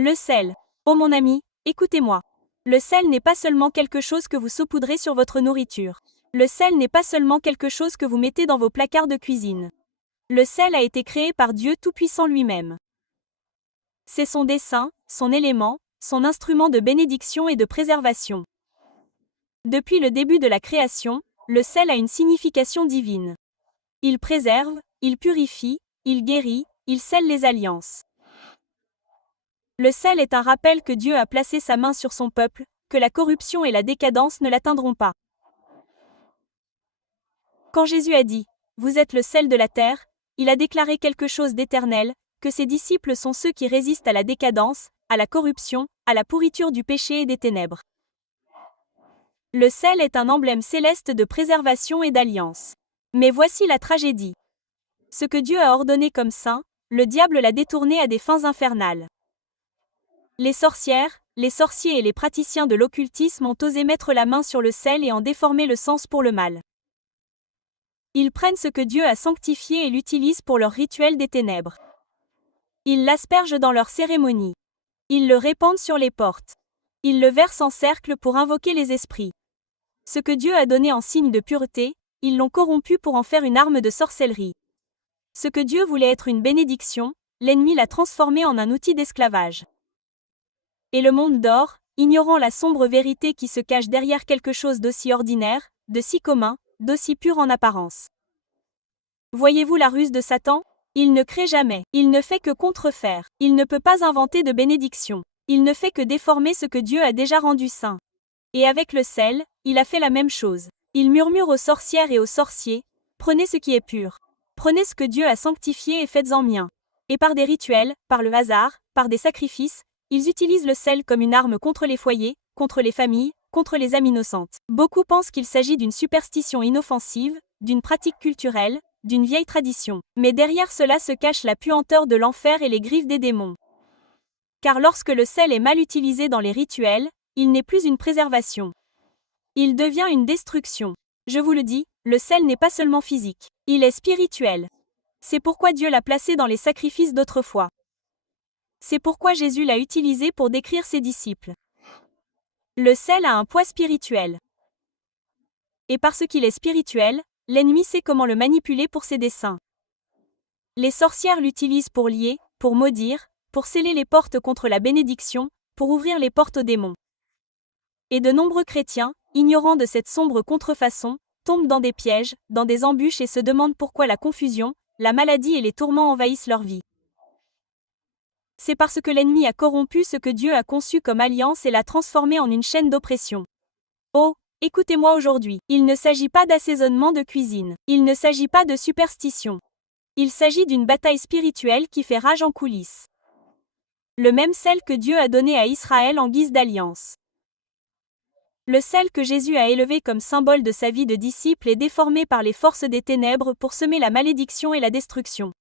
Le sel. Oh mon ami, écoutez-moi. Le sel n'est pas seulement quelque chose que vous saupoudrez sur votre nourriture. Le sel n'est pas seulement quelque chose que vous mettez dans vos placards de cuisine. Le sel a été créé par Dieu Tout-Puissant lui-même. C'est son dessein, son élément, son instrument de bénédiction et de préservation. Depuis le début de la création, le sel a une signification divine. Il préserve, il purifie, il guérit, il scelle les alliances. Le sel est un rappel que Dieu a placé sa main sur son peuple, que la corruption et la décadence ne l'atteindront pas. Quand Jésus a dit « Vous êtes le sel de la terre », il a déclaré quelque chose d'éternel, que ses disciples sont ceux qui résistent à la décadence, à la corruption, à la pourriture du péché et des ténèbres. Le sel est un emblème céleste de préservation et d'alliance. Mais voici la tragédie. Ce que Dieu a ordonné comme saint, le diable l'a détourné à des fins infernales. Les sorcières, les sorciers et les praticiens de l'occultisme ont osé mettre la main sur le sel et en déformer le sens pour le mal. Ils prennent ce que Dieu a sanctifié et l'utilisent pour leur rituel des ténèbres. Ils l'aspergent dans leurs cérémonies. Ils le répandent sur les portes. Ils le versent en cercle pour invoquer les esprits. Ce que Dieu a donné en signe de pureté, ils l'ont corrompu pour en faire une arme de sorcellerie. Ce que Dieu voulait être une bénédiction, l'ennemi l'a transformé en un outil d'esclavage. Et le monde dort, ignorant la sombre vérité qui se cache derrière quelque chose d'aussi ordinaire, de si commun, d'aussi pur en apparence. Voyez-vous la ruse de Satan ? Il ne crée jamais, il ne fait que contrefaire, il ne peut pas inventer de bénédiction, il ne fait que déformer ce que Dieu a déjà rendu saint. Et avec le sel, il a fait la même chose. Il murmure aux sorcières et aux sorciers, « Prenez ce qui est pur. Prenez ce que Dieu a sanctifié et faites-en mien. » Et par des rituels, par le hasard, par des sacrifices, ils utilisent le sel comme une arme contre les foyers, contre les familles, contre les âmes innocentes. Beaucoup pensent qu'il s'agit d'une superstition inoffensive, d'une pratique culturelle, d'une vieille tradition. Mais derrière cela se cache la puanteur de l'enfer et les griffes des démons. Car lorsque le sel est mal utilisé dans les rituels, il n'est plus une préservation. Il devient une destruction. Je vous le dis, le sel n'est pas seulement physique, il est spirituel. C'est pourquoi Dieu l'a placé dans les sacrifices d'autrefois. C'est pourquoi Jésus l'a utilisé pour décrire ses disciples. Le sel a un poids spirituel. Et parce qu'il est spirituel, l'ennemi sait comment le manipuler pour ses desseins. Les sorcières l'utilisent pour lier, pour maudire, pour sceller les portes contre la bénédiction, pour ouvrir les portes aux démons. Et de nombreux chrétiens, ignorant de cette sombre contrefaçon, tombent dans des pièges, dans des embûches et se demandent pourquoi la confusion, la maladie et les tourments envahissent leur vie. C'est parce que l'ennemi a corrompu ce que Dieu a conçu comme alliance et l'a transformé en une chaîne d'oppression. Oh, écoutez-moi aujourd'hui, il ne s'agit pas d'assaisonnement de cuisine, il ne s'agit pas de superstition. Il s'agit d'une bataille spirituelle qui fait rage en coulisses. Le même sel que Dieu a donné à Israël en guise d'alliance. Le sel que Jésus a élevé comme symbole de sa vie de disciple est déformé par les forces des ténèbres pour semer la malédiction et la destruction.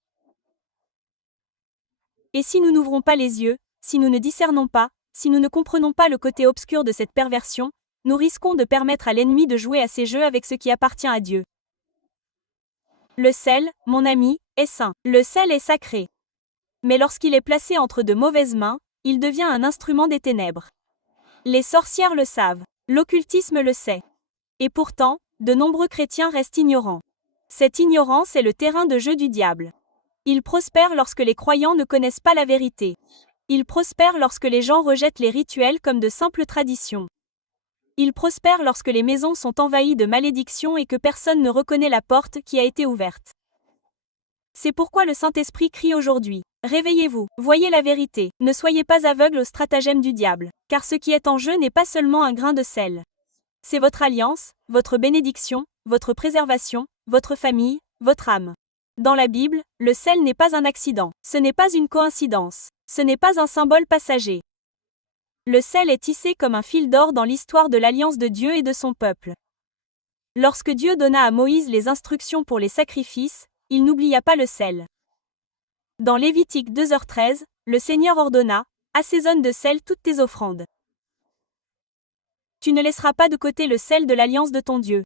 Et si nous n'ouvrons pas les yeux, si nous ne discernons pas, si nous ne comprenons pas le côté obscur de cette perversion, nous risquons de permettre à l'ennemi de jouer à ses jeux avec ce qui appartient à Dieu. Le sel, mon ami, est saint. Le sel est sacré. Mais lorsqu'il est placé entre de mauvaises mains, il devient un instrument des ténèbres. Les sorcières le savent. L'occultisme le sait. Et pourtant, de nombreux chrétiens restent ignorants. Cette ignorance est le terrain de jeu du diable. Il prospère lorsque les croyants ne connaissent pas la vérité. Il prospère lorsque les gens rejettent les rituels comme de simples traditions. Il prospère lorsque les maisons sont envahies de malédictions et que personne ne reconnaît la porte qui a été ouverte. C'est pourquoi le Saint-Esprit crie aujourd'hui. Réveillez-vous, voyez la vérité, ne soyez pas aveugles aux stratagèmes du diable, car ce qui est en jeu n'est pas seulement un grain de sel. C'est votre alliance, votre bénédiction, votre préservation, votre famille, votre âme. Dans la Bible, le sel n'est pas un accident, ce n'est pas une coïncidence, ce n'est pas un symbole passager. Le sel est tissé comme un fil d'or dans l'histoire de l'alliance de Dieu et de son peuple. Lorsque Dieu donna à Moïse les instructions pour les sacrifices, il n'oublia pas le sel. Dans Lévitique 2h13, le Seigneur ordonna « Assaisonne de sel toutes tes offrandes. Tu ne laisseras pas de côté le sel de l'alliance de ton Dieu.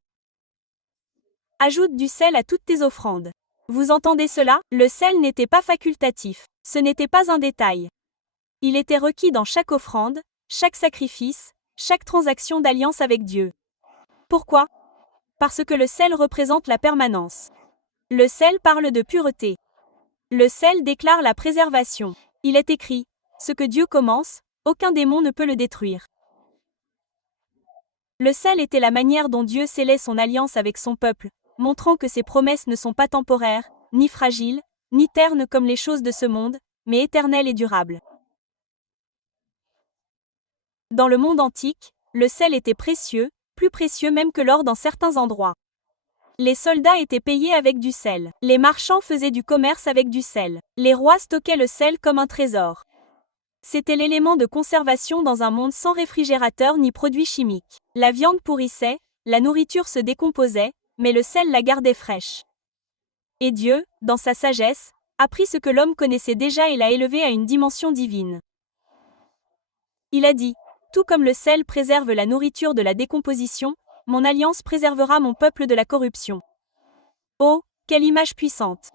Ajoute du sel à toutes tes offrandes. » Vous entendez cela ? Le sel n'était pas facultatif. Ce n'était pas un détail. Il était requis dans chaque offrande, chaque sacrifice, chaque transaction d'alliance avec Dieu. Pourquoi? Parce que le sel représente la permanence. Le sel parle de pureté. Le sel déclare la préservation. Il est écrit, ce que Dieu commence, aucun démon ne peut le détruire. Le sel était la manière dont Dieu scellait son alliance avec son peuple, montrant que ses promesses ne sont pas temporaires, ni fragiles, ni ternes comme les choses de ce monde, mais éternelles et durables. Dans le monde antique, le sel était précieux, plus précieux même que l'or dans certains endroits. Les soldats étaient payés avec du sel. Les marchands faisaient du commerce avec du sel. Les rois stockaient le sel comme un trésor. C'était l'élément de conservation dans un monde sans réfrigérateur ni produits chimiques. La viande pourrissait, la nourriture se décomposait, mais le sel la gardait fraîche. Et Dieu, dans sa sagesse, a pris ce que l'homme connaissait déjà et l'a élevé à une dimension divine. Il a dit, tout comme le sel préserve la nourriture de la décomposition, mon alliance préservera mon peuple de la corruption. Oh, quelle image puissante!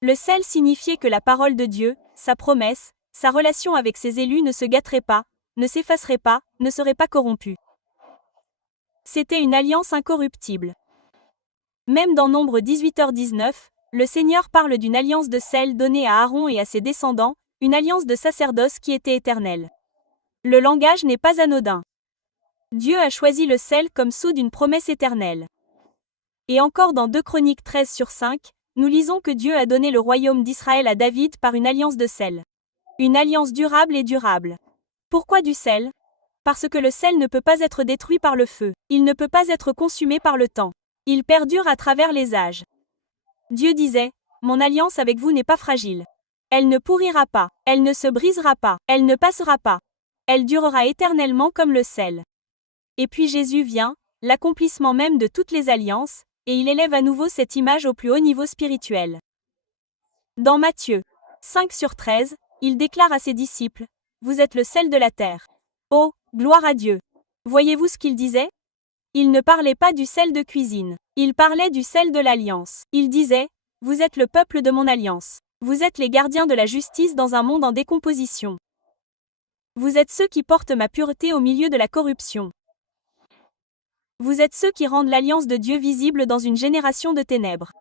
Le sel signifiait que la parole de Dieu, sa promesse, sa relation avec ses élus ne se gâterait pas, ne s'effacerait pas, ne serait pas corrompue. C'était une alliance incorruptible. Même dans Nombre 18h19, le Seigneur parle d'une alliance de sel donnée à Aaron et à ses descendants, une alliance de sacerdoce qui était éternelle. Le langage n'est pas anodin. Dieu a choisi le sel comme sceau d'une promesse éternelle. Et encore dans 2 Chroniques 13/5, nous lisons que Dieu a donné le royaume d'Israël à David par une alliance de sel. Une alliance durable et durable. Pourquoi du sel? Parce que le sel ne peut pas être détruit par le feu. Il ne peut pas être consumé par le temps. Il perdure à travers les âges. Dieu disait, « Mon alliance avec vous n'est pas fragile. Elle ne pourrira pas, elle ne se brisera pas, elle ne passera pas. Elle durera éternellement comme le sel. » Et puis Jésus vient, l'accomplissement même de toutes les alliances, et il élève à nouveau cette image au plus haut niveau spirituel. Dans Matthieu 5/13, il déclare à ses disciples, « Vous êtes le sel de la terre. » Oh, gloire à Dieu! Voyez-vous ce qu'il disait? Il ne parlait pas du sel de cuisine. Il parlait du sel de l'alliance. Il disait, « Vous êtes le peuple de mon alliance. Vous êtes les gardiens de la justice dans un monde en décomposition. Vous êtes ceux qui portent ma pureté au milieu de la corruption. Vous êtes ceux qui rendent l'alliance de Dieu visible dans une génération de ténèbres. »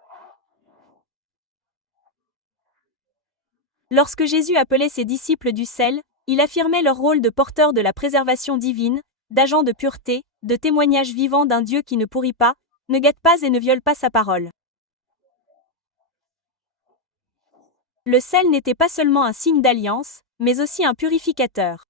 Lorsque Jésus appelait ses disciples du sel, il affirmait leur rôle de porteurs de la préservation divine, d'agents de pureté, de témoignages vivants d'un Dieu qui ne pourrit pas, ne gâte pas et ne viole pas sa parole. Le sel n'était pas seulement un signe d'alliance, mais aussi un purificateur.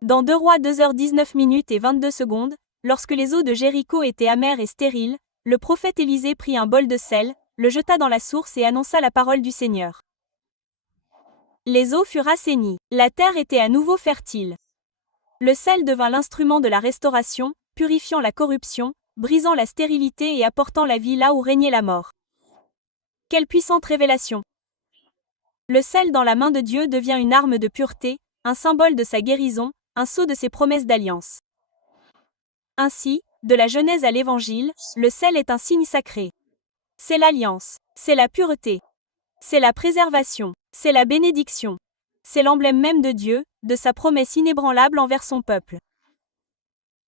Dans 2 Rois 2h19 et 22 secondes, lorsque les eaux de Jéricho étaient amères et stériles, le prophète Élisée prit un bol de sel, le jeta dans la source et annonça la parole du Seigneur. Les eaux furent assainies, la terre était à nouveau fertile. Le sel devint l'instrument de la restauration, purifiant la corruption, brisant la stérilité et apportant la vie là où régnait la mort. Quelle puissante révélation! Le sel dans la main de Dieu devient une arme de pureté, un symbole de sa guérison, un sceau de ses promesses d'alliance. Ainsi, de la Genèse à l'Évangile, le sel est un signe sacré. C'est l'alliance, c'est la pureté, c'est la préservation, c'est la bénédiction. C'est l'emblème même de Dieu, de sa promesse inébranlable envers son peuple.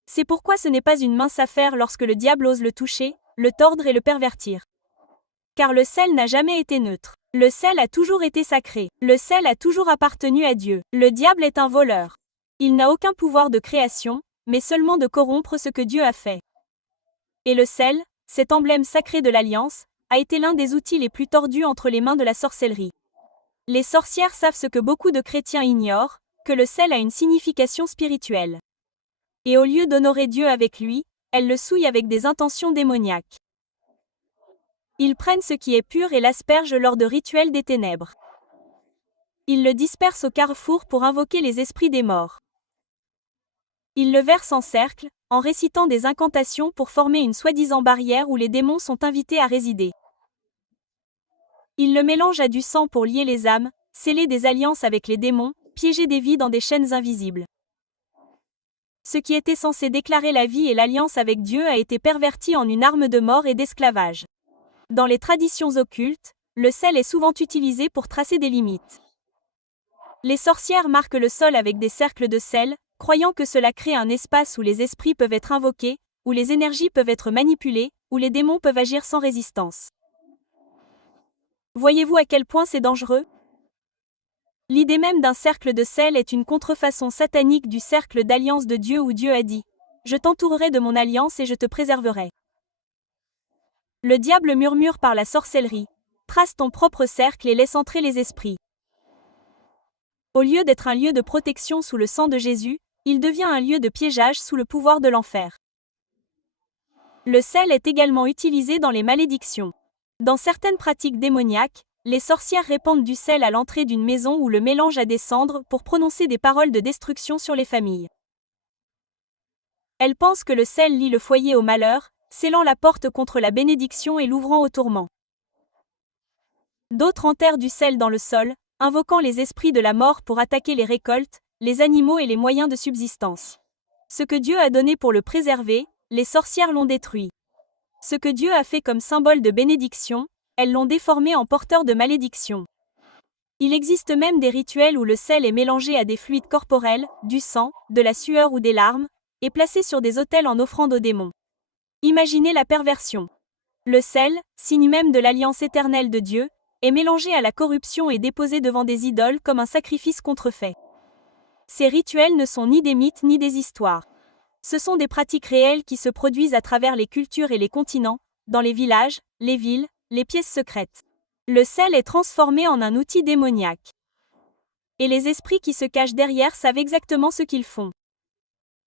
C'est pourquoi ce n'est pas une mince affaire lorsque le diable ose le toucher, le tordre et le pervertir. Car le sel n'a jamais été neutre. Le sel a toujours été sacré. Le sel a toujours appartenu à Dieu. Le diable est un voleur. Il n'a aucun pouvoir de création, mais seulement de corrompre ce que Dieu a fait. Et le sel, cet emblème sacré de l'alliance, a été l'un des outils les plus tordus entre les mains de la sorcellerie. Les sorcières savent ce que beaucoup de chrétiens ignorent, que le sel a une signification spirituelle. Et au lieu d'honorer Dieu avec lui, elles le souillent avec des intentions démoniaques. Ils prennent ce qui est pur et l'aspergent lors de rituels des ténèbres. Ils le dispersent au carrefour pour invoquer les esprits des morts. Ils le versent en cercle, en récitant des incantations pour former une soi-disant barrière où les démons sont invités à résider. Ils le mélangent à du sang pour lier les âmes, sceller des alliances avec les démons, piéger des vies dans des chaînes invisibles. Ce qui était censé déclarer la vie et l'alliance avec Dieu a été perverti en une arme de mort et d'esclavage. Dans les traditions occultes, le sel est souvent utilisé pour tracer des limites. Les sorcières marquent le sol avec des cercles de sel, croyant que cela crée un espace où les esprits peuvent être invoqués, où les énergies peuvent être manipulées, où les démons peuvent agir sans résistance. Voyez-vous à quel point c'est dangereux? L'idée même d'un cercle de sel est une contrefaçon satanique du cercle d'alliance de Dieu où Dieu a dit « Je t'entourerai de mon alliance et je te préserverai ». Le diable murmure par la sorcellerie « Trace ton propre cercle et laisse entrer les esprits ». Au lieu d'être un lieu de protection sous le sang de Jésus, il devient un lieu de piégeage sous le pouvoir de l'enfer. Le sel est également utilisé dans les malédictions. Dans certaines pratiques démoniaques, les sorcières répandent du sel à l'entrée d'une maison ou le mélangent à des cendres pour prononcer des paroles de destruction sur les familles. Elles pensent que le sel lie le foyer au malheur, scellant la porte contre la bénédiction et l'ouvrant au tourment. D'autres enterrent du sel dans le sol, invoquant les esprits de la mort pour attaquer les récoltes, les animaux et les moyens de subsistance. Ce que Dieu a donné pour le préserver, les sorcières l'ont détruit. Ce que Dieu a fait comme symbole de bénédiction, elles l'ont déformé en porteur de malédiction. Il existe même des rituels où le sel est mélangé à des fluides corporels, du sang, de la sueur ou des larmes, et placé sur des autels en offrande aux démons. Imaginez la perversion. Le sel, signe même de l'alliance éternelle de Dieu, est mélangé à la corruption et déposé devant des idoles comme un sacrifice contrefait. Ces rituels ne sont ni des mythes ni des histoires. Ce sont des pratiques réelles qui se produisent à travers les cultures et les continents, dans les villages, les villes, les pièces secrètes. Le sel est transformé en un outil démoniaque. Et les esprits qui se cachent derrière savent exactement ce qu'ils font.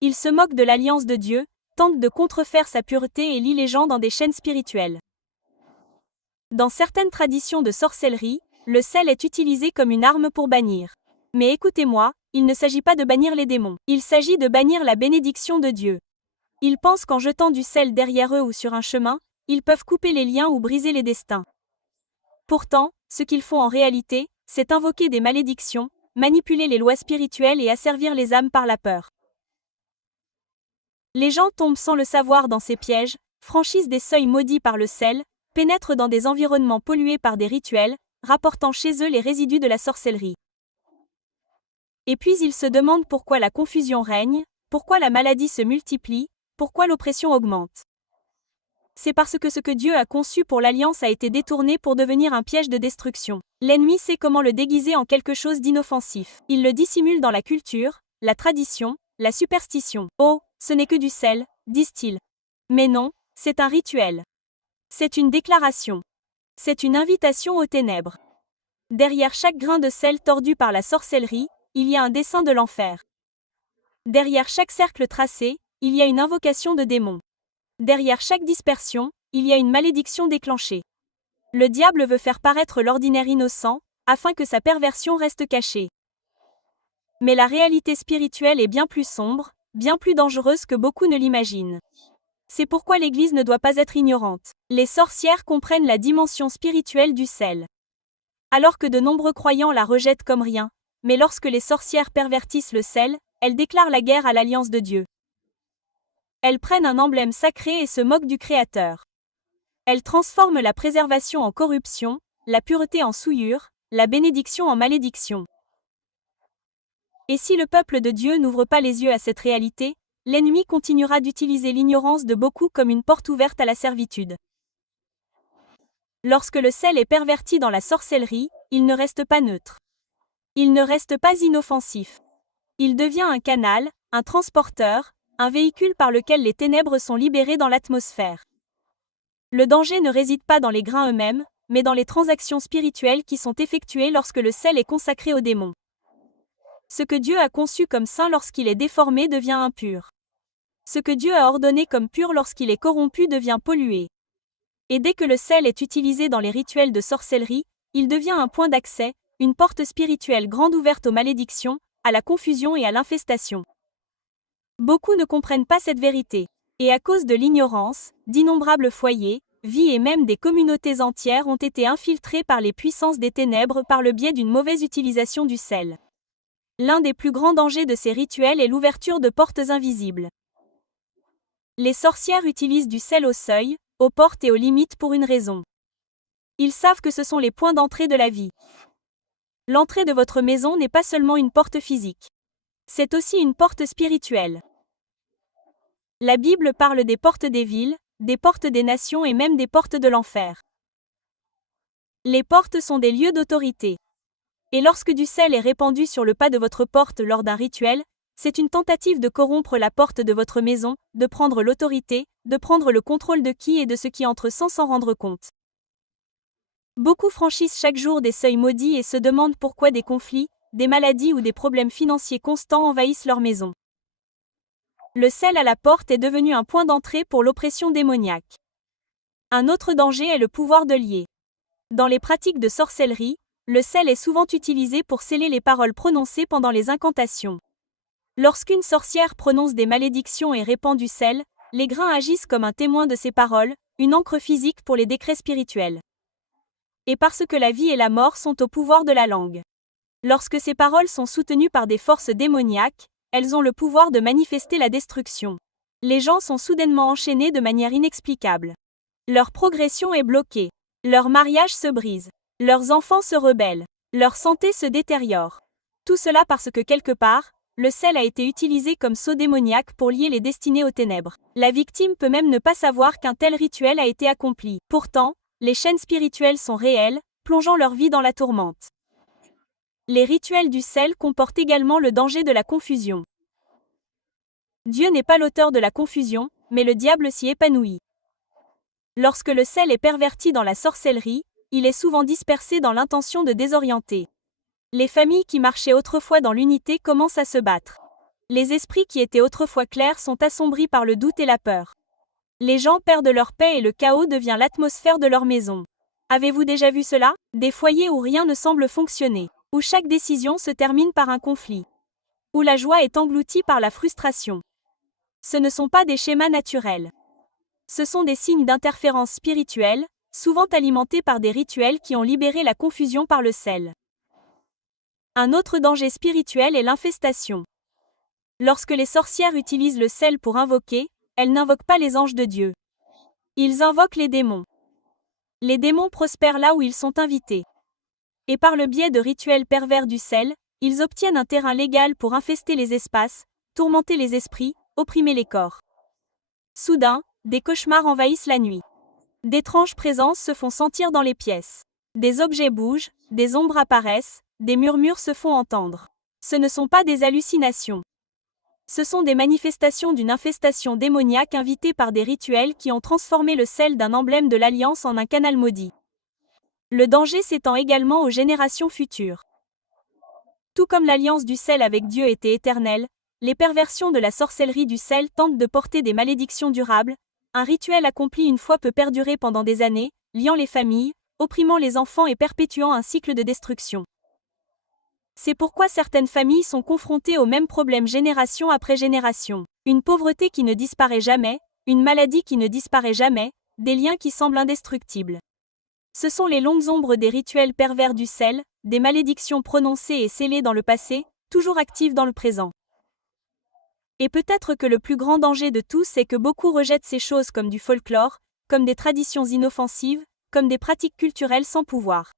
Ils se moquent de l'alliance de Dieu, tentent de contrefaire sa pureté et lient les gens dans des chaînes spirituelles. Dans certaines traditions de sorcellerie, le sel est utilisé comme une arme pour bannir. Mais écoutez-moi, il ne s'agit pas de bannir les démons, il s'agit de bannir la bénédiction de Dieu. Ils pensent qu'en jetant du sel derrière eux ou sur un chemin, ils peuvent couper les liens ou briser les destins. Pourtant, ce qu'ils font en réalité, c'est invoquer des malédictions, manipuler les lois spirituelles et asservir les âmes par la peur. Les gens tombent sans le savoir dans ces pièges, franchissent des seuils maudits par le sel, pénètrent dans des environnements pollués par des rituels, rapportant chez eux les résidus de la sorcellerie. Et puis ils se demandent pourquoi la confusion règne, pourquoi la maladie se multiplie, pourquoi l'oppression augmente. C'est parce que ce que Dieu a conçu pour l'alliance a été détourné pour devenir un piège de destruction. L'ennemi sait comment le déguiser en quelque chose d'inoffensif. Il le dissimule dans la culture, la tradition, la superstition. Oh, ce n'est que du sel, disent-ils. Mais non, c'est un rituel. C'est une déclaration. C'est une invitation aux ténèbres. Derrière chaque grain de sel tordu par la sorcellerie, il y a un dessein de l'enfer. Derrière chaque cercle tracé, il y a une invocation de démons. Derrière chaque dispersion, il y a une malédiction déclenchée. Le diable veut faire paraître l'ordinaire innocent, afin que sa perversion reste cachée. Mais la réalité spirituelle est bien plus sombre, bien plus dangereuse que beaucoup ne l'imaginent. C'est pourquoi l'Église ne doit pas être ignorante. Les sorcières comprennent la dimension spirituelle du sel. Alors que de nombreux croyants la rejettent comme rien, mais lorsque les sorcières pervertissent le sel, elles déclarent la guerre à l'alliance de Dieu. Elles prennent un emblème sacré et se moquent du Créateur. Elles transforment la préservation en corruption, la pureté en souillure, la bénédiction en malédiction. Et si le peuple de Dieu n'ouvre pas les yeux à cette réalité, l'ennemi continuera d'utiliser l'ignorance de beaucoup comme une porte ouverte à la servitude. Lorsque le sel est perverti dans la sorcellerie, il ne reste pas neutre. Il ne reste pas inoffensif. Il devient un canal, un transporteur, un véhicule par lequel les ténèbres sont libérées dans l'atmosphère. Le danger ne réside pas dans les grains eux-mêmes, mais dans les transactions spirituelles qui sont effectuées lorsque le sel est consacré aux démons. Ce que Dieu a conçu comme saint lorsqu'il est déformé devient impur. Ce que Dieu a ordonné comme pur lorsqu'il est corrompu devient pollué. Et dès que le sel est utilisé dans les rituels de sorcellerie, il devient un point d'accès, une porte spirituelle grande ouverte aux malédictions, à la confusion et à l'infestation. Beaucoup ne comprennent pas cette vérité. Et à cause de l'ignorance, d'innombrables foyers, vies et même des communautés entières ont été infiltrés par les puissances des ténèbres par le biais d'une mauvaise utilisation du sel. L'un des plus grands dangers de ces rituels est l'ouverture de portes invisibles. Les sorcières utilisent du sel au seuil, aux portes et aux limites pour une raison. Ils savent que ce sont les points d'entrée de la vie. L'entrée de votre maison n'est pas seulement une porte physique. C'est aussi une porte spirituelle. La Bible parle des portes des villes, des portes des nations et même des portes de l'enfer. Les portes sont des lieux d'autorité. Et lorsque du sel est répandu sur le pas de votre porte lors d'un rituel, c'est une tentative de corrompre la porte de votre maison, de prendre l'autorité, de prendre le contrôle de qui et de ce qui entre sans s'en rendre compte. Beaucoup franchissent chaque jour des seuils maudits et se demandent pourquoi des conflits, des maladies ou des problèmes financiers constants envahissent leur maison. Le sel à la porte est devenu un point d'entrée pour l'oppression démoniaque. Un autre danger est le pouvoir de lier. Dans les pratiques de sorcellerie, le sel est souvent utilisé pour sceller les paroles prononcées pendant les incantations. Lorsqu'une sorcière prononce des malédictions et répand du sel, les grains agissent comme un témoin de ces paroles, une encre physique pour les décrets spirituels. Et parce que la vie et la mort sont au pouvoir de la langue. Lorsque ces paroles sont soutenues par des forces démoniaques, elles ont le pouvoir de manifester la destruction. Les gens sont soudainement enchaînés de manière inexplicable. Leur progression est bloquée. Leur mariage se brise. Leurs enfants se rebellent. Leur santé se détériore. Tout cela parce que quelque part, le sel a été utilisé comme sceau démoniaque pour lier les destinées aux ténèbres. La victime peut même ne pas savoir qu'un tel rituel a été accompli. Pourtant, les chaînes spirituelles sont réelles, plongeant leur vie dans la tourmente. Les rituels du sel comportent également le danger de la confusion. Dieu n'est pas l'auteur de la confusion, mais le diable s'y épanouit. Lorsque le sel est perverti dans la sorcellerie, il est souvent dispersé dans l'intention de désorienter. Les familles qui marchaient autrefois dans l'unité commencent à se battre. Les esprits qui étaient autrefois clairs sont assombris par le doute et la peur. Les gens perdent leur paix et le chaos devient l'atmosphère de leur maison. Avez-vous déjà vu cela? Des foyers où rien ne semble fonctionner, où chaque décision se termine par un conflit, où la joie est engloutie par la frustration. Ce ne sont pas des schémas naturels. Ce sont des signes d'interférence spirituelle, souvent alimentés par des rituels qui ont libéré la confusion par le sel. Un autre danger spirituel est l'infestation. Lorsque les sorcières utilisent le sel pour invoquer, elles n'invoquent pas les anges de Dieu. Ils invoquent les démons. Les démons prospèrent là où ils sont invités. Et par le biais de rituels pervers du sel, ils obtiennent un terrain légal pour infester les espaces, tourmenter les esprits, opprimer les corps. Soudain, des cauchemars envahissent la nuit. D'étranges présences se font sentir dans les pièces. Des objets bougent, des ombres apparaissent, des murmures se font entendre. Ce ne sont pas des hallucinations. Ce sont des manifestations d'une infestation démoniaque invitée par des rituels qui ont transformé le sel d'un emblème de l'alliance en un canal maudit. Le danger s'étend également aux générations futures. Tout comme l'alliance du sel avec Dieu était éternelle, les perversions de la sorcellerie du sel tentent de porter des malédictions durables. Un rituel accompli une fois peut perdurer pendant des années, liant les familles, opprimant les enfants et perpétuant un cycle de destruction. C'est pourquoi certaines familles sont confrontées aux mêmes problèmes génération après génération. Une pauvreté qui ne disparaît jamais, une maladie qui ne disparaît jamais, des liens qui semblent indestructibles. Ce sont les longues ombres des rituels pervers du sel, des malédictions prononcées et scellées dans le passé, toujours actives dans le présent. Et peut-être que le plus grand danger de tous est que beaucoup rejettent ces choses comme du folklore, comme des traditions inoffensives, comme des pratiques culturelles sans pouvoir.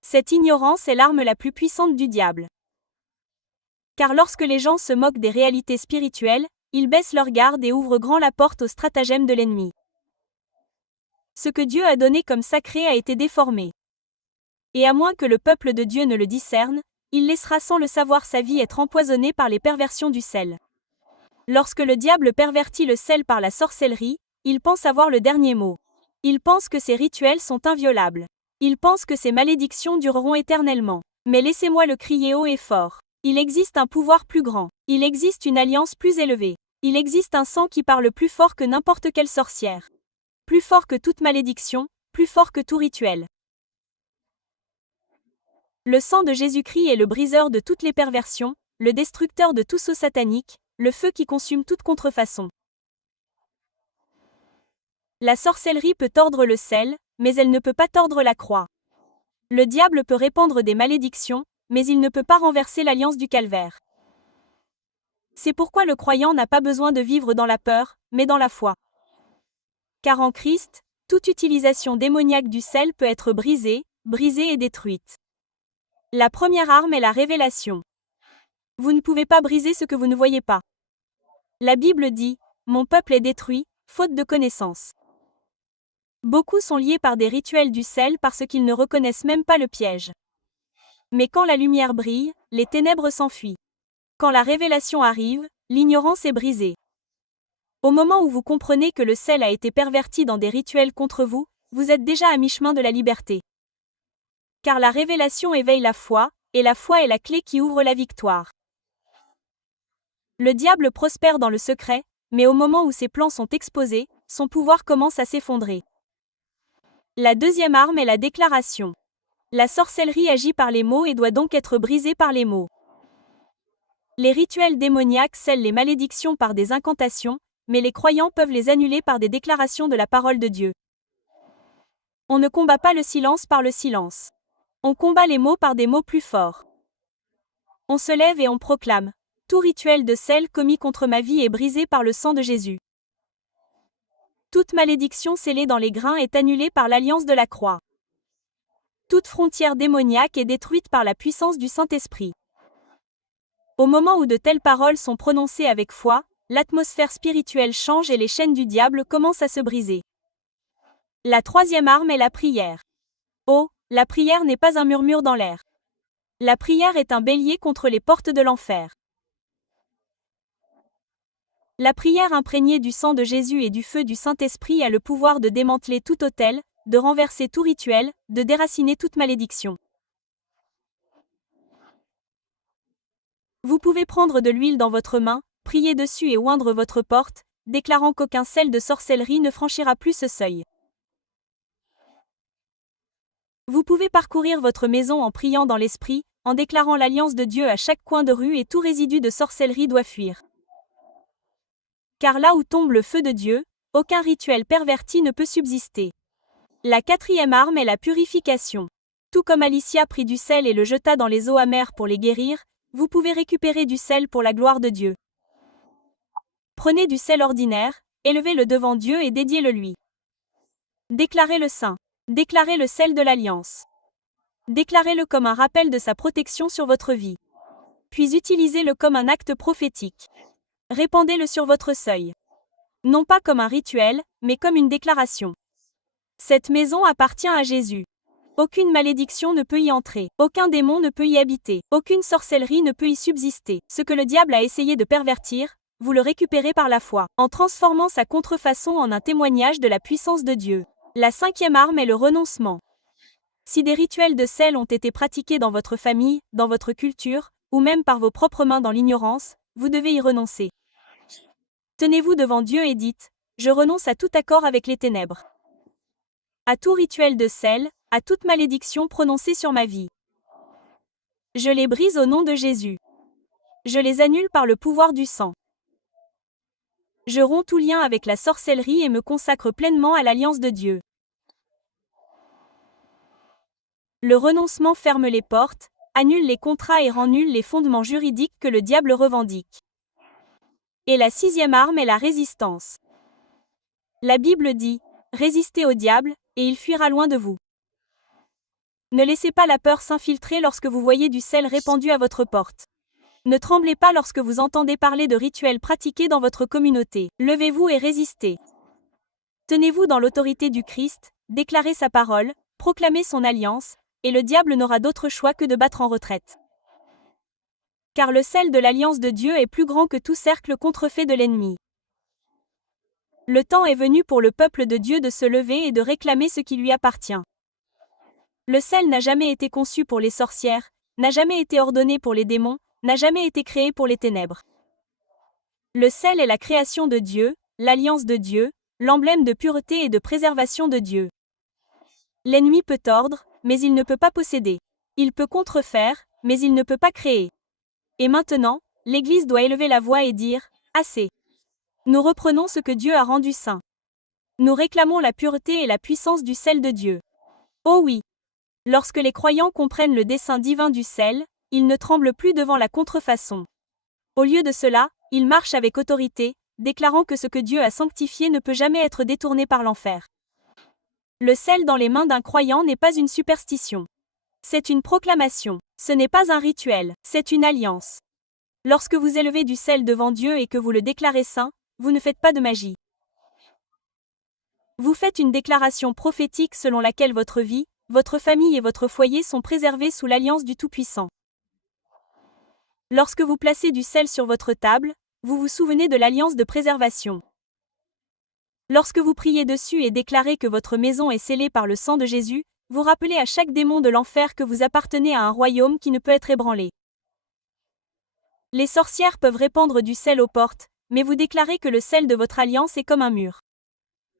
Cette ignorance est l'arme la plus puissante du diable. Car lorsque les gens se moquent des réalités spirituelles, ils baissent leur garde et ouvrent grand la porte aux stratagèmes de l'ennemi. Ce que Dieu a donné comme sacré a été déformé. Et à moins que le peuple de Dieu ne le discerne, il laissera sans le savoir sa vie être empoisonnée par les perversions du sel. Lorsque le diable pervertit le sel par la sorcellerie, il pense avoir le dernier mot. Il pense que ses rituels sont inviolables. Il pense que ses malédictions dureront éternellement. Mais laissez-moi le crier haut et fort. Il existe un pouvoir plus grand. Il existe une alliance plus élevée. Il existe un sang qui parle plus fort que n'importe quelle sorcière. Plus fort que toute malédiction, plus fort que tout rituel. Le sang de Jésus-Christ est le briseur de toutes les perversions, le destructeur de tout sceau satanique, le feu qui consume toute contrefaçon. La sorcellerie peut tordre le sel, mais elle ne peut pas tordre la croix. Le diable peut répandre des malédictions, mais il ne peut pas renverser l'alliance du calvaire. C'est pourquoi le croyant n'a pas besoin de vivre dans la peur, mais dans la foi. Car en Christ, toute utilisation démoniaque du sel peut être brisée et détruite. La première arme est la révélation. Vous ne pouvez pas briser ce que vous ne voyez pas. La Bible dit, « Mon peuple est détruit, faute de connaissance ». Beaucoup sont liés par des rituels du sel parce qu'ils ne reconnaissent même pas le piège. Mais quand la lumière brille, les ténèbres s'enfuient. Quand la révélation arrive, l'ignorance est brisée. Au moment où vous comprenez que le sel a été perverti dans des rituels contre vous, vous êtes déjà à mi-chemin de la liberté. Car la révélation éveille la foi, et la foi est la clé qui ouvre la victoire. Le diable prospère dans le secret, mais au moment où ses plans sont exposés, son pouvoir commence à s'effondrer. La deuxième arme est la déclaration. La sorcellerie agit par les mots et doit donc être brisée par les mots. Les rituels démoniaques scellent les malédictions par des incantations, mais les croyants peuvent les annuler par des déclarations de la parole de Dieu. On ne combat pas le silence par le silence. On combat les mots par des mots plus forts. On se lève et on proclame. Tout rituel de sel commis contre ma vie est brisé par le sang de Jésus. Toute malédiction scellée dans les grains est annulée par l'alliance de la croix. Toute frontière démoniaque est détruite par la puissance du Saint-Esprit. Au moment où de telles paroles sont prononcées avec foi, l'atmosphère spirituelle change et les chaînes du diable commencent à se briser. La troisième arme est la prière. Oh, la prière n'est pas un murmure dans l'air. La prière est un bélier contre les portes de l'enfer. La prière imprégnée du sang de Jésus et du feu du Saint-Esprit a le pouvoir de démanteler tout autel, de renverser tout rituel, de déraciner toute malédiction. Vous pouvez prendre de l'huile dans votre main, prier dessus et oindre votre porte, déclarant qu'aucun sel de sorcellerie ne franchira plus ce seuil. Vous pouvez parcourir votre maison en priant dans l'esprit, en déclarant l'alliance de Dieu à chaque coin de rue et tout résidu de sorcellerie doit fuir. Car là où tombe le feu de Dieu, aucun rituel perverti ne peut subsister. La quatrième arme est la purification. Tout comme Alicia prit du sel et le jeta dans les eaux amères pour les guérir, vous pouvez récupérer du sel pour la gloire de Dieu. Prenez du sel ordinaire, élevez-le devant Dieu et dédiez-le lui. Déclarez-le saint. Déclarez le sel de l'alliance. Déclarez-le comme un rappel de sa protection sur votre vie. Puis utilisez-le comme un acte prophétique. Répandez-le sur votre seuil. Non pas comme un rituel, mais comme une déclaration. Cette maison appartient à Jésus. Aucune malédiction ne peut y entrer, aucun démon ne peut y habiter, aucune sorcellerie ne peut y subsister. Ce que le diable a essayé de pervertir, vous le récupérez par la foi, en transformant sa contrefaçon en un témoignage de la puissance de Dieu. La cinquième arme est le renoncement. Si des rituels de sel ont été pratiqués dans votre famille, dans votre culture, ou même par vos propres mains dans l'ignorance, vous devez y renoncer. Tenez-vous devant Dieu et dites, « Je renonce à tout accord avec les ténèbres. À tout rituel de sel, à toute malédiction prononcée sur ma vie. Je les brise au nom de Jésus. Je les annule par le pouvoir du sang. Je romps tout lien avec la sorcellerie et me consacre pleinement à l'alliance de Dieu. » Le renoncement ferme les portes, annule les contrats et rend nuls les fondements juridiques que le diable revendique. Et la sixième arme est la résistance. La Bible dit, « Résistez au diable, et il fuira loin de vous. » Ne laissez pas la peur s'infiltrer lorsque vous voyez du sel répandu à votre porte. Ne tremblez pas lorsque vous entendez parler de rituels pratiqués dans votre communauté. Levez-vous et résistez. Tenez-vous dans l'autorité du Christ, déclarez sa parole, proclamez son alliance, et le diable n'aura d'autre choix que de battre en retraite. Car le sel de l'alliance de Dieu est plus grand que tout cercle contrefait de l'ennemi. Le temps est venu pour le peuple de Dieu de se lever et de réclamer ce qui lui appartient. Le sel n'a jamais été conçu pour les sorcières, n'a jamais été ordonné pour les démons, n'a jamais été créé pour les ténèbres. Le sel est la création de Dieu, l'alliance de Dieu, l'emblème de pureté et de préservation de Dieu. L'ennemi peut tordre, mais il ne peut pas posséder. Il peut contrefaire, mais il ne peut pas créer. Et maintenant, l'Église doit élever la voix et dire « Assez ». Nous reprenons ce que Dieu a rendu saint. Nous réclamons la pureté et la puissance du sel de Dieu. Oh oui! Lorsque les croyants comprennent le dessein divin du sel, ils ne tremblent plus devant la contrefaçon. Au lieu de cela, ils marchent avec autorité, déclarant que ce que Dieu a sanctifié ne peut jamais être détourné par l'enfer. Le sel dans les mains d'un croyant n'est pas une superstition. C'est une proclamation. Ce n'est pas un rituel, c'est une alliance. Lorsque vous élevez du sel devant Dieu et que vous le déclarez saint, vous ne faites pas de magie. Vous faites une déclaration prophétique selon laquelle votre vie, votre famille et votre foyer sont préservés sous l'alliance du Tout-Puissant. Lorsque vous placez du sel sur votre table, vous vous souvenez de l'alliance de préservation. Lorsque vous priez dessus et déclarez que votre maison est scellée par le sang de Jésus, vous rappelez à chaque démon de l'enfer que vous appartenez à un royaume qui ne peut être ébranlé. Les sorcières peuvent répandre du sel aux portes, mais vous déclarez que le sel de votre alliance est comme un mur.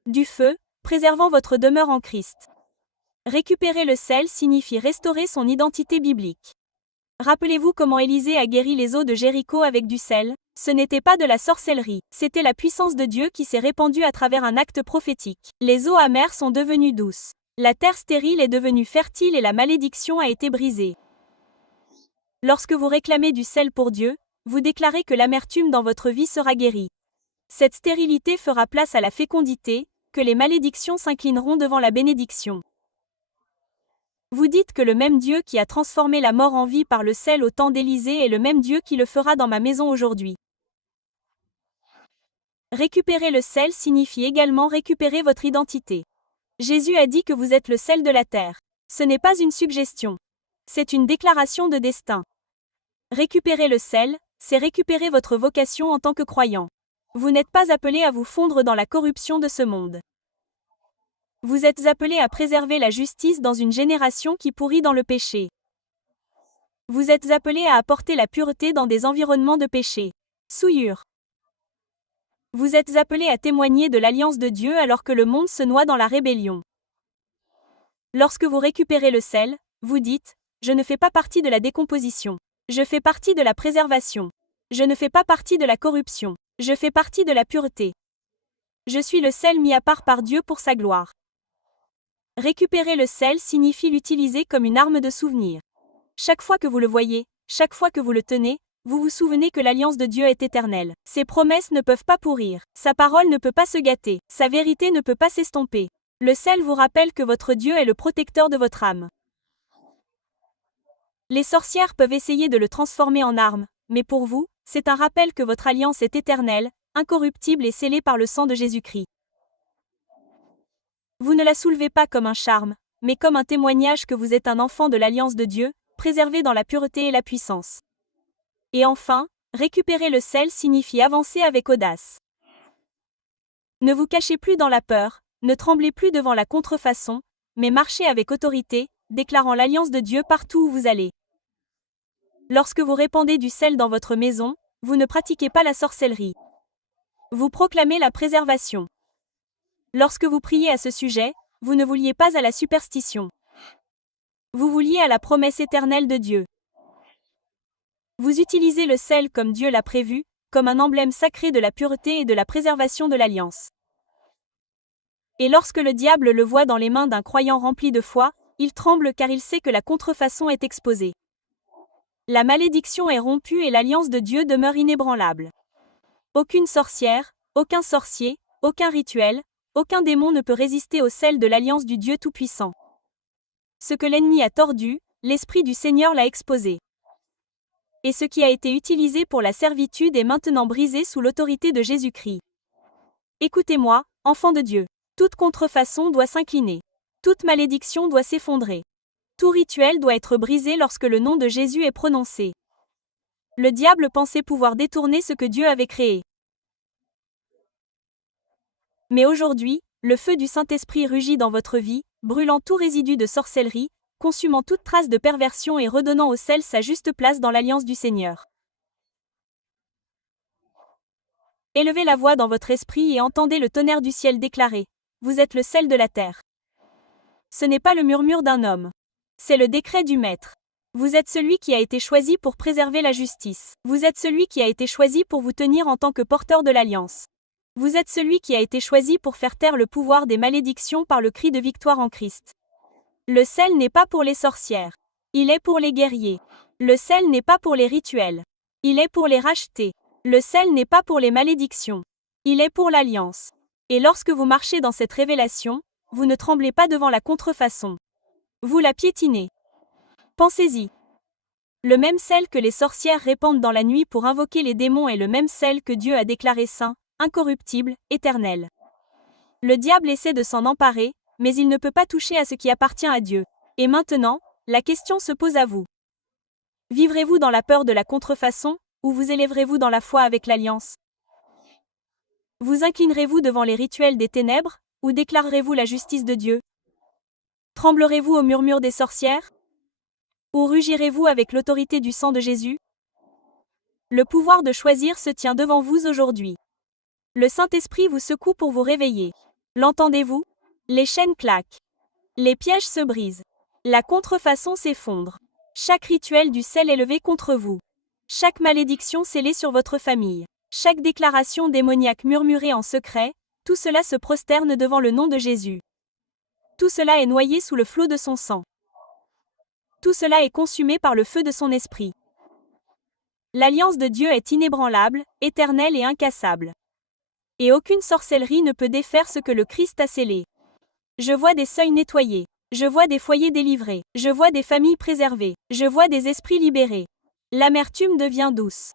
Du feu, préservant votre demeure en Christ. Récupérer le sel signifie restaurer son identité biblique. Rappelez-vous comment Élisée a guéri les eaux de Jéricho avec du sel. Ce n'était pas de la sorcellerie, c'était la puissance de Dieu qui s'est répandue à travers un acte prophétique. Les eaux amères sont devenues douces. La terre stérile est devenue fertile et la malédiction a été brisée. Lorsque vous réclamez du sel pour Dieu, vous déclarez que l'amertume dans votre vie sera guérie. Cette stérilité fera place à la fécondité, que les malédictions s'inclineront devant la bénédiction. Vous dites que le même Dieu qui a transformé la mort en vie par le sel au temps d'Élisée est le même Dieu qui le fera dans ma maison aujourd'hui. Récupérer le sel signifie également récupérer votre identité. Jésus a dit que vous êtes le sel de la terre. Ce n'est pas une suggestion. C'est une déclaration de destin. Récupérer le sel, c'est récupérer votre vocation en tant que croyant. Vous n'êtes pas appelé à vous fondre dans la corruption de ce monde. Vous êtes appelé à préserver la justice dans une génération qui pourrit dans le péché. Vous êtes appelé à apporter la pureté dans des environnements de péché. Souillure. Vous êtes appelé à témoigner de l'alliance de Dieu alors que le monde se noie dans la rébellion. Lorsque vous récupérez le sel, vous dites « Je ne fais pas partie de la décomposition. Je fais partie de la préservation. Je ne fais pas partie de la corruption. Je fais partie de la pureté. Je suis le sel mis à part par Dieu pour sa gloire. » Récupérer le sel signifie l'utiliser comme une arme de souvenir. Chaque fois que vous le voyez, chaque fois que vous le tenez, vous vous souvenez que l'alliance de Dieu est éternelle. Ses promesses ne peuvent pas pourrir. Sa parole ne peut pas se gâter. Sa vérité ne peut pas s'estomper. Le sel vous rappelle que votre Dieu est le protecteur de votre âme. Les sorcières peuvent essayer de le transformer en arme, mais pour vous, c'est un rappel que votre alliance est éternelle, incorruptible et scellée par le sang de Jésus-Christ. Vous ne la soulevez pas comme un charme, mais comme un témoignage que vous êtes un enfant de l'alliance de Dieu, préservé dans la pureté et la puissance. Et enfin, récupérer le sel signifie avancer avec audace. Ne vous cachez plus dans la peur, ne tremblez plus devant la contrefaçon, mais marchez avec autorité, déclarant l'alliance de Dieu partout où vous allez. Lorsque vous répandez du sel dans votre maison, vous ne pratiquez pas la sorcellerie. Vous proclamez la préservation. Lorsque vous priez à ce sujet, vous ne vous liez pas à la superstition. Vous vous liez à la promesse éternelle de Dieu. Vous utilisez le sel comme Dieu l'a prévu, comme un emblème sacré de la pureté et de la préservation de l'alliance. Et lorsque le diable le voit dans les mains d'un croyant rempli de foi, il tremble car il sait que la contrefaçon est exposée. La malédiction est rompue et l'alliance de Dieu demeure inébranlable. Aucune sorcière, aucun sorcier, aucun rituel, aucun démon ne peut résister au sel de l'alliance du Dieu Tout-Puissant. Ce que l'ennemi a tordu, l'Esprit du Seigneur l'a exposé. Et ce qui a été utilisé pour la servitude est maintenant brisé sous l'autorité de Jésus-Christ. Écoutez-moi, enfants de Dieu. Toute contrefaçon doit s'incliner. Toute malédiction doit s'effondrer. Tout rituel doit être brisé lorsque le nom de Jésus est prononcé. Le diable pensait pouvoir détourner ce que Dieu avait créé. Mais aujourd'hui, le feu du Saint-Esprit rugit dans votre vie, brûlant tout résidu de sorcellerie, consumant toute trace de perversion et redonnant au sel sa juste place dans l'alliance du Seigneur. Élevez la voix dans votre esprit et entendez le tonnerre du ciel déclarer « Vous êtes le sel de la terre ». Ce n'est pas le murmure d'un homme. C'est le décret du Maître. Vous êtes celui qui a été choisi pour préserver la justice. Vous êtes celui qui a été choisi pour vous tenir en tant que porteur de l'alliance. Vous êtes celui qui a été choisi pour faire taire le pouvoir des malédictions par le cri de victoire en Christ. Le sel n'est pas pour les sorcières. Il est pour les guerriers. Le sel n'est pas pour les rituels. Il est pour les rachetés. Le sel n'est pas pour les malédictions. Il est pour l'alliance. Et lorsque vous marchez dans cette révélation, vous ne tremblez pas devant la contrefaçon. Vous la piétinez. Pensez-y. Le même sel que les sorcières répandent dans la nuit pour invoquer les démons est le même sel que Dieu a déclaré saint, incorruptible, éternel. Le diable essaie de s'en emparer, mais il ne peut pas toucher à ce qui appartient à Dieu. Et maintenant, la question se pose à vous. Vivrez-vous dans la peur de la contrefaçon, ou vous élèverez-vous dans la foi avec l'alliance? Vous inclinerez-vous devant les rituels des ténèbres, ou déclarerez-vous la justice de Dieu? Tremblerez-vous au murmure des sorcières? Ou rugirez-vous avec l'autorité du sang de Jésus? Le pouvoir de choisir se tient devant vous aujourd'hui. Le Saint-Esprit vous secoue pour vous réveiller. L'entendez-vous? Les chaînes claquent. Les pièges se brisent. La contrefaçon s'effondre. Chaque rituel du sel est levé contre vous. Chaque malédiction scellée sur votre famille. Chaque déclaration démoniaque murmurée en secret, tout cela se prosterne devant le nom de Jésus. Tout cela est noyé sous le flot de son sang. Tout cela est consumé par le feu de son esprit. L'alliance de Dieu est inébranlable, éternelle et incassable. Et aucune sorcellerie ne peut défaire ce que le Christ a scellé. Je vois des seuils nettoyés. Je vois des foyers délivrés. Je vois des familles préservées. Je vois des esprits libérés. L'amertume devient douce.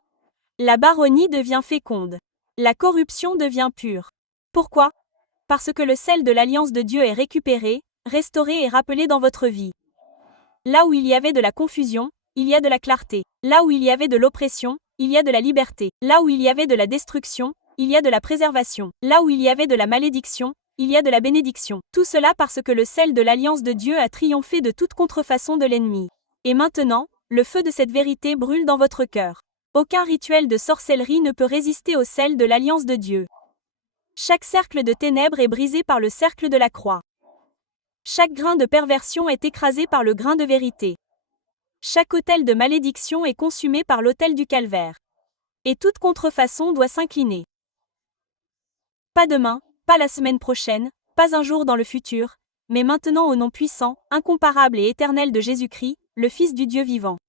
La baronnie devient féconde. La corruption devient pure. Pourquoi? Parce que le sel de l'alliance de Dieu est récupéré, restauré et rappelé dans votre vie. Là où il y avait de la confusion, il y a de la clarté. Là où il y avait de l'oppression, il y a de la liberté. Là où il y avait de la destruction, il y a de la préservation. Là où il y avait de la malédiction, il y a de la bénédiction. Tout cela parce que le sel de l'alliance de Dieu a triomphé de toute contrefaçon de l'ennemi. Et maintenant, le feu de cette vérité brûle dans votre cœur. Aucun rituel de sorcellerie ne peut résister au sel de l'alliance de Dieu. Chaque cercle de ténèbres est brisé par le cercle de la croix. Chaque grain de perversion est écrasé par le grain de vérité. Chaque autel de malédiction est consumé par l'autel du calvaire. Et toute contrefaçon doit s'incliner. Pas demain, pas la semaine prochaine, pas un jour dans le futur, mais maintenant au nom puissant, incomparable et éternel de Jésus-Christ, le Fils du Dieu vivant.